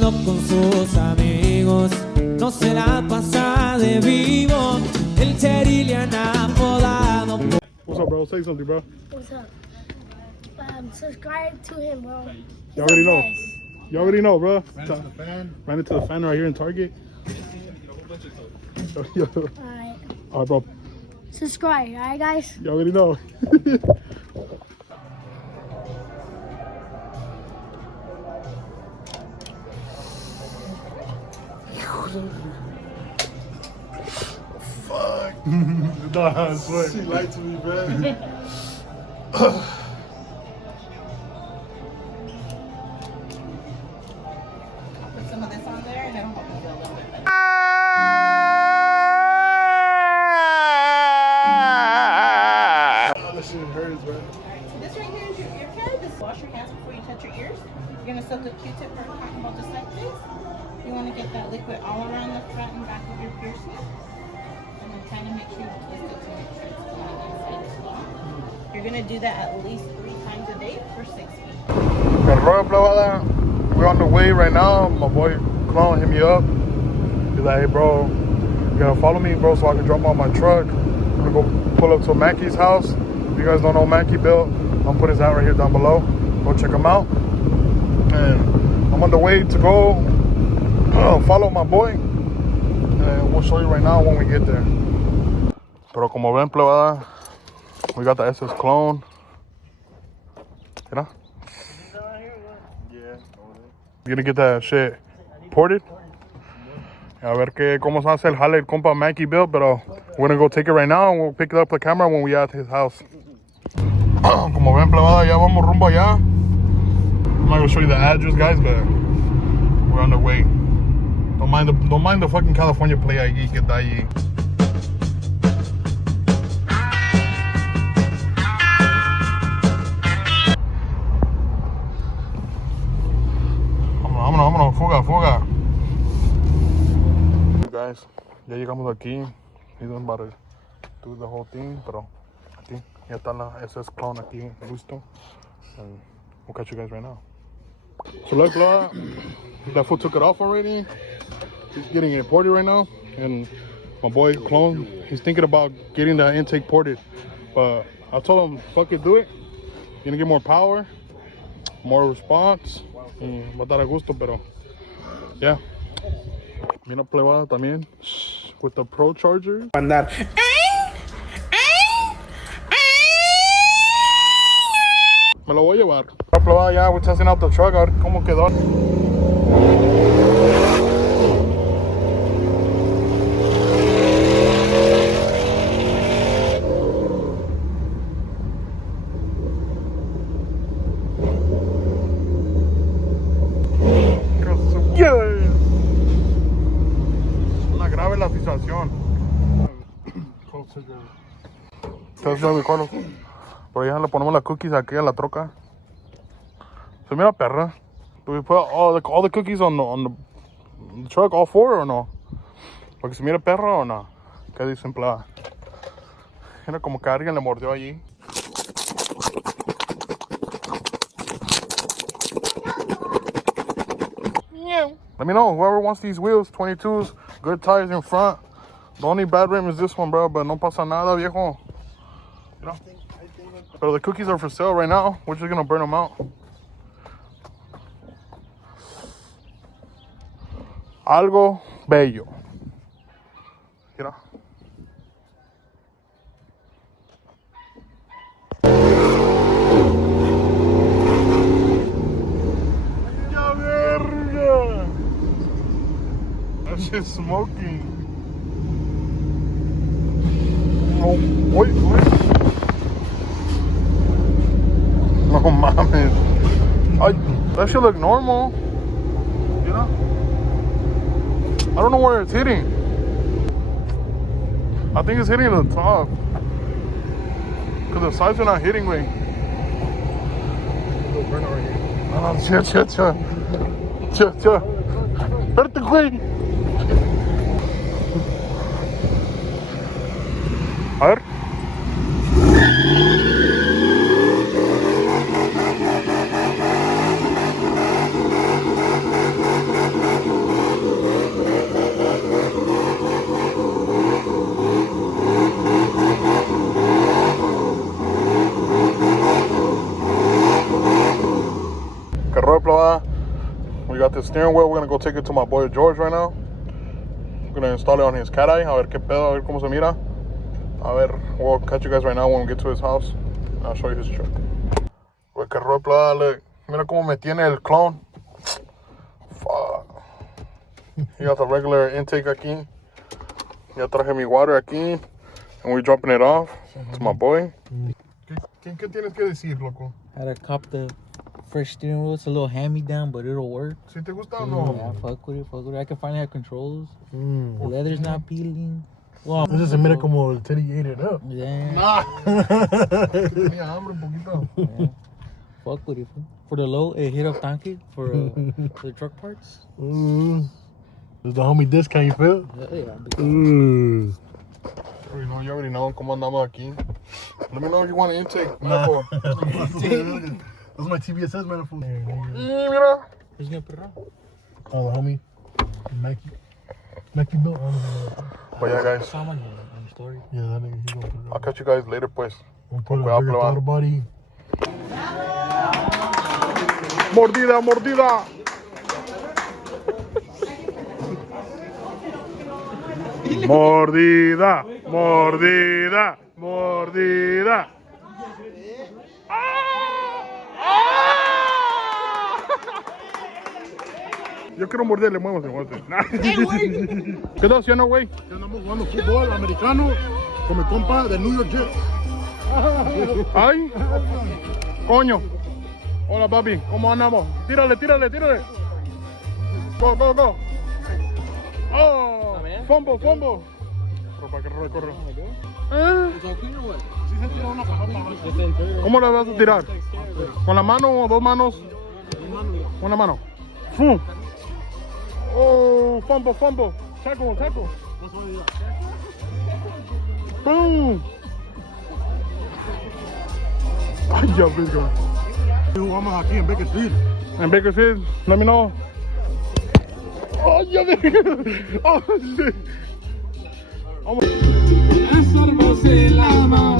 Con sus amigos no se la pasa de vivo. El Cherry le han apodado. What's up, bro? Say something, bro. What's up? Subscribe to him, bro. You already know. You already know, bro. Ran into the fan right here in Target. Alright. Alright, bro. Subscribe, alright, guys? You already know. Fuck. Nah, I swear. She lied to me, man. Put some of this on there and it'll help you feel a little bit better. That shit hurts, man. So this right here is your ear care. Just wash your hands before you touch your ears. You're gonna soak a Q-tip or a cotton ball just like this. You want to get that liquid all around the front and back of your piercing. And then kind of make sure you twist it to make sure it's going inside as well. You're gonna do that at least 3 times a day for 6 weeks. We're on the way right now. My boy Clone hit me up. He's like, hey, bro, you gotta follow me, bro, so I can drop off my truck. I'm gonna go pull up to Mackey's house. If you guys don't know Mackey built, I'll put his out right here down below. Go check him out. And I'm on the way to go follow my boy. And we'll show you right now when we get there. Pero como ven, plebada, we got the SS Clone. You know? You're gonna get that shit ported. A ver cómo se hace el jale el compa Mackey built, pero we're gonna go take it right now and we'll pick it up the camera when we at his house. Como ven, plebada, ya vamos rumbo allá. I'm not gonna show you the address, guys, but we're on the way. Don't mind the fucking California play ahí, que está ahí. Vámonos, fuga. Guys, ya llegamos aquí. He's about to do the whole thing, pero aquí ya está la SS Clone aquí, listo. And we'll catch you guys right now. So look, Laura, that fool took it off already. He's getting it ported right now. And my boy Clone, he's thinking about getting the intake ported. But I told him, fuck it, do it. You're gonna get more power, more response. Va a estar a gusto, pero yeah. Mira, plebada también with the Pro Charger. Andar. Me lo voy a llevar. Plebada, ya, we're testing out the truck, a ver cómo quedó. Una grave latización. Por allá le ponemos las cookies aquí a la troca. Se mira perra. Do we put all the cookies on the truck, all 4 or no? Porque se mira perra o no. ¿Qué dicen, plada? Mira como que alguien le mordió allí. Let me know, whoever wants these wheels, 22s, good tires in front. The only bad rim is this one, bro, but no pasa nada, viejo. You know? But the cookies are for sale right now. We're just gonna burn them out. Algo bello. You know? That shit's smoking. Oh, wait. No mames. That should look normal. You know? I don't know where it's hitting. I think it's hitting the top. Because the sides are not hitting me. No, chill. Espérate, güey. A ver. the steering wheel. We're gonna go take it to my boy George right now. We're gonna install it on his cat eye. A ver qué pedo, a ver cómo se mira. A ver, we'll catch you guys right now when we get to his house. I'll show you his truck. Güey, qué ropa, dale. Mira cómo me tiene el clone. Fuck. You got the regular intake aquí. Ya traje mi water aquí. And we're dropping it off to my boy. ¿Qué tienes que decir, loco? Had to cop the fresh steering wheel. It's a little hand-me-down, but it'll work. ¿Sí te gusta o no? Yeah, fuck with it. I can finally have controls. The leather's not peeling. Well, Eso se mira como el Teddy ate it up. yeah. Tenía hambre un poquito. Yeah. Fuck with it. For the low, it hit up tanque for the truck parts. There's the homie discount, you feel? Yeah. You already know cómo andamos aquí. Let me know if you want an intake. That's my TBSS manifold. Mira. Who's gonna put it on? Oh, the homie. Mackie built on it. But yeah, guys. Someone here on the story. Yeah, that nigga, he gonna put it I'll on. catch you guys later, pues. We'll put a Cuidado, bigger pleba. throttle body. Mordida, mordida. Mordida, mordida, mordida. Yo quiero morderle, muévase, muévase. ¿Qué estás haciendo, güey? Andamos jugando fútbol americano con mi compa de New York Jets. Ay, coño. Hola, papi, ¿cómo andamos? Tírale, tírale, tírale. Go, go, go. Oh, fumble, fumble. Pero para que recorra. ¿Cómo le vas a tirar? ¿Con la mano o dos manos? Una mano. ¡Fum! Oh, fumble, fumble. Tackle, tackle. Boom. Ay, ya, venga. Jugamos aquí en Bakersfield. En Bakersfield, let me know. Oh, ya, venga. Oh, shit. Oh, Las armas en la mano.